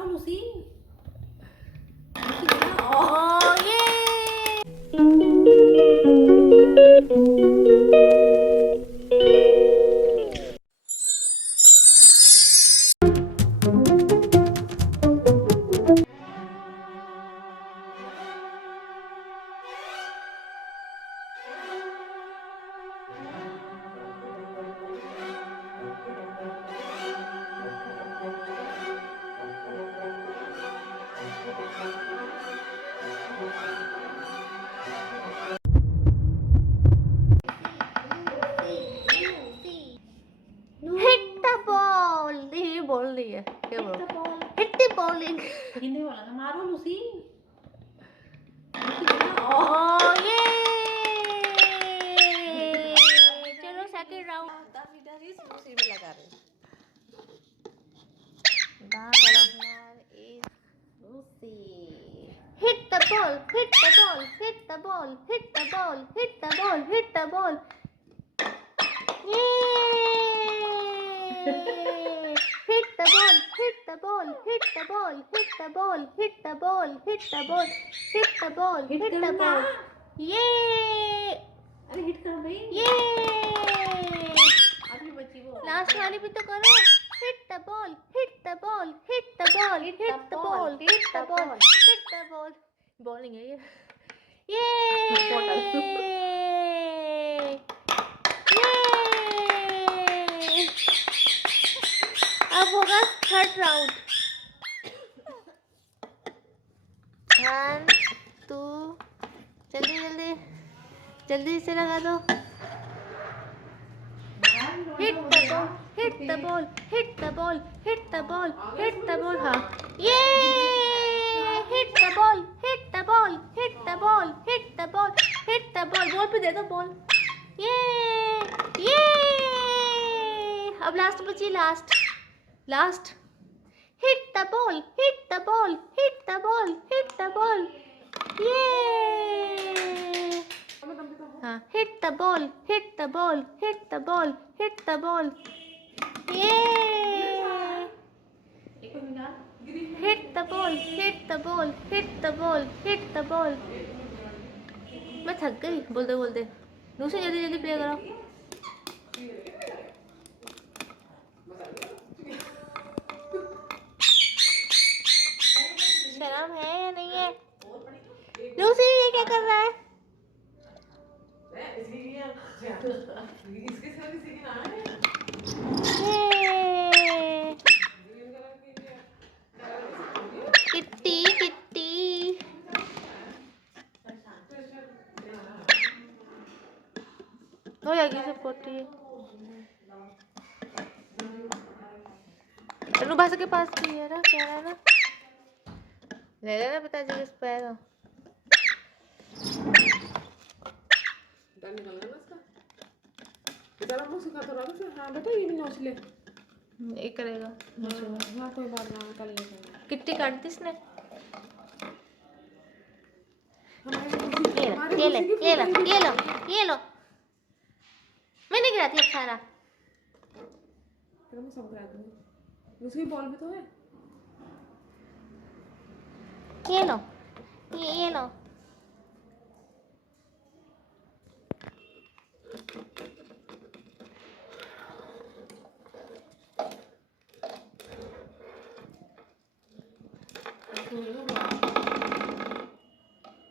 मारो लूसी। बोल रही है क्या बोल हिट द बॉलिंग हिंदी बोला था मारो लूसी। ये चलो सेकंड राउंड लूसी में लगा रहे Lucy. hit the ball hit the ball hit the ball hit the ball hit the ball hit the ball hit the ball hit the ball hit the ball hit the ball hit the ball hit the ball hit the ball hit the ball ये अरे hit कर भाई। ये अभी बची वो last वाली भी तो करो hit the ball hit the ball hit the ball hit the ball hit the ball hit the ball bowling है ये अब होगा थर्ड राउंड 1 2 जल्दी जल्दी जल्दी से लगा दो hit the ball hit the ball hit the ball hit the ball hit the ball हाँ ये hit the ball hit the ball hit the ball hit the ball hit the ball ball पे दे दो ball ये अब last बची last hit the ball hit the ball hit the ball hit the ball ये हाँ hit the ball hit the ball hit the ball hit the ball ये hit the ball hit the ball hit the ball hit the ball मैं थक गई बोलते बोलते दूसरी जल्दी जल्दी प्ले करो शर्म है या नहीं है लूसी ये क्या कर रहा है किट्टी किट्टी हो जाएगी सब पोटी अनुभाषा के पास की है ना क्या है ना ले लेना पिताजी के पैर निकलना ना इसका इधर हम सिखाते रहोगे फिर। हाँ बेटा ये भी नोच ले एक करेगा हाँ कोई बात ना कर लेगा। किट्टी काट दी इसने हमारे ये लो ये लो मैं नहीं गिराती अब सारा मैं सब गिरा दूंगी। उसकी बॉल भी तो है ये लो ये लो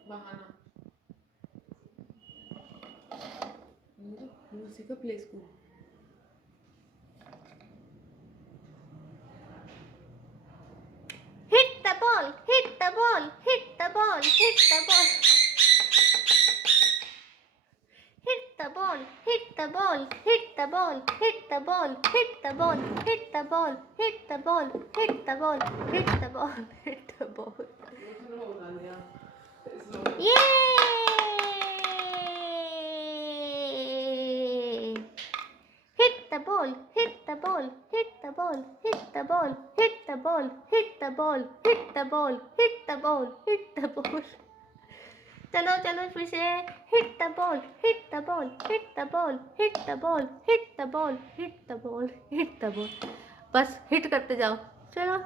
बहाना उसी का play school hit the ball hit the ball hit the ball hit the ball hit the ball hit the ball hit the ball hit the ball hit the ball hit the ball hit the ball hit the ball hit the ball hit the ball ये hit the ball hit the ball hit the ball hit the ball hit the ball hit the ball hit the ball hit the ball hit the ball चलो चलो फिर से hit the ball hit the ball hit the ball hit the ball hit the ball hit the ball hit the ball बस hit करते जाओ चलो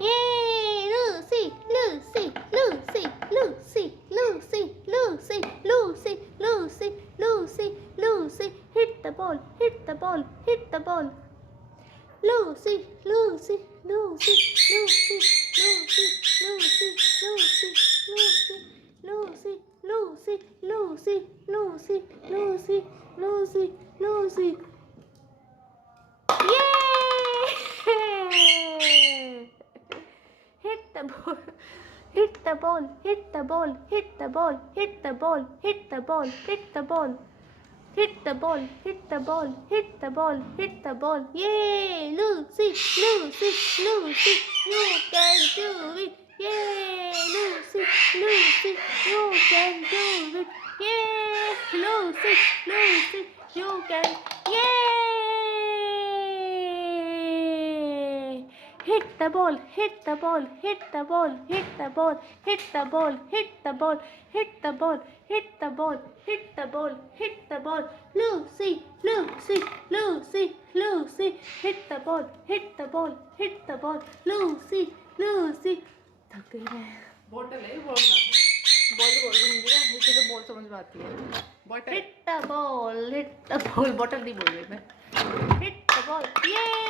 Yay! Lucy, Lucy, Lucy, Lucy, Lucy, Lucy, Lucy, Lucy, Lucy, Lucy. Hit the ball, hit the ball, hit the ball. Lucy, Lucy, Lucy, Lucy, Lucy, Lucy, Lucy, Lucy, Lucy, Lucy, Lucy, Lucy, Lucy, Lucy. Yay! Hit the ball, hit the ball, hit the ball, hit the ball, hit the ball, hit the ball, hit the ball. Hit the ball, hit the ball, hit the ball, hit the ball. Yay! Lucy, Lucy, Lucy, you can do it. Yay! Lucy, Lucy, you can do it. Yay! Lucy, Lucy, you can. Yay! Hit the ball, hit the ball, hit the ball, hit the ball, hit the ball, hit the ball, hit the ball, hit the ball, hit the ball, hit the ball. Lucy, Lucy, Lucy, Lucy, hit the ball, hit the ball, hit the ball. Lucy, Lucy. थक गई मैं. Bottle है ball का. Ball बोल रही हूँ ना, मुझे तो बॉल समझ में आती है. Bottle. Hit the ball, hit the ball. Bottle नहीं बोल रही मैं. Hit the ball. Yay!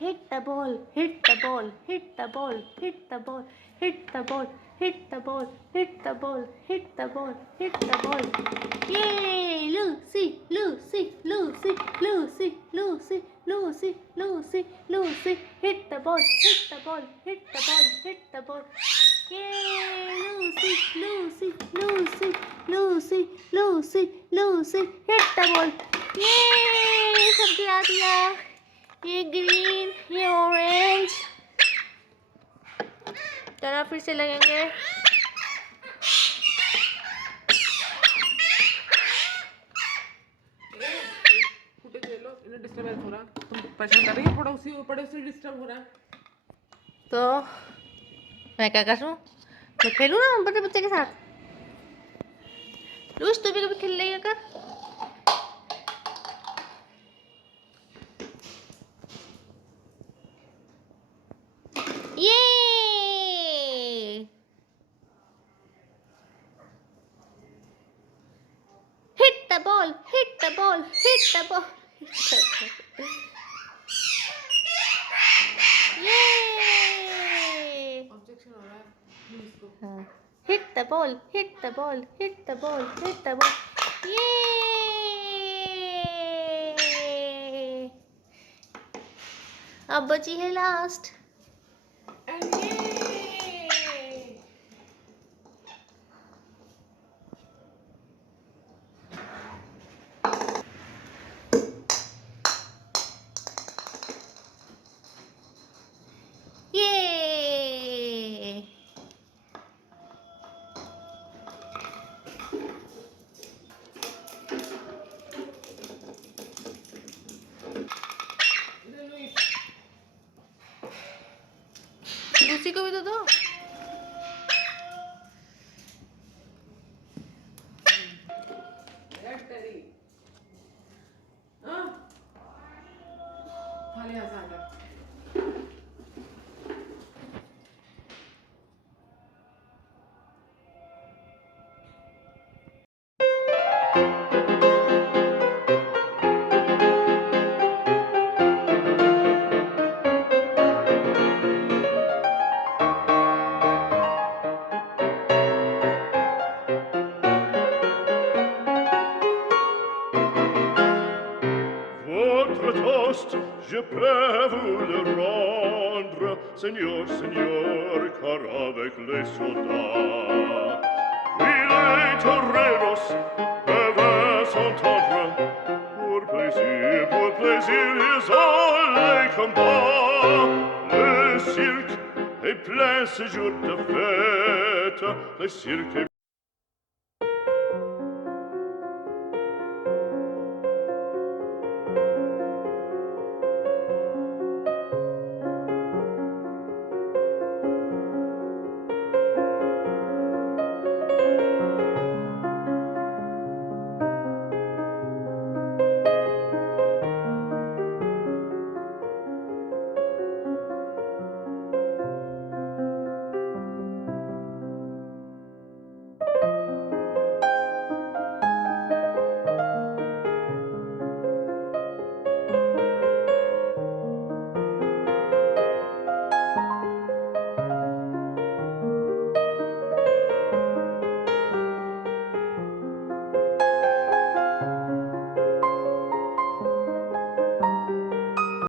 Hit the ball, hit the ball, hit the ball, hit the ball, hit the ball, hit the ball, hit the ball, hit the ball, hit the ball. Yay! Lucy, Lucy, Lucy, Lucy, Lucy, Lucy, Lucy, Lucy. Hit the ball, hit the ball, hit the ball, hit the ball. Yay! Lucy, Lucy, Lucy, Lucy, Lucy, Lucy. Hit the ball. Yay! सब गिरा दिया. ये green, ये orange. चलो फिर से लगेंगे. Footage ले लो. इन्हें डिस्टर्बेंस हो रहा. तुम परेशान कर रही हो. पड़ोसी डिस्टर्ब हो रहा है. तो मैं क्या करूँ? मैं खेलूँ ना बड़े बच्चे के साथ. लूस तू भी कभी खेल लेगा कर. Yay! Hit the ball, hit the ball, hit the ball. Yay! Objection हो रहा है. इसको. Hit the ball, hit the ball, hit the ball, hit the ball. Yay! अब बची है लास्ट. And yay! Yay! दूसरी को भी तो दो. खाली यहाँ से आ जा. Je peux vous le rendre, Seigneur, Seigneur, car avec les soldats, oui, les toreros peuvent s'entendre. Pour plaisir, ils ont les combats. Le cirque est plein ce jour de fête, le cirque est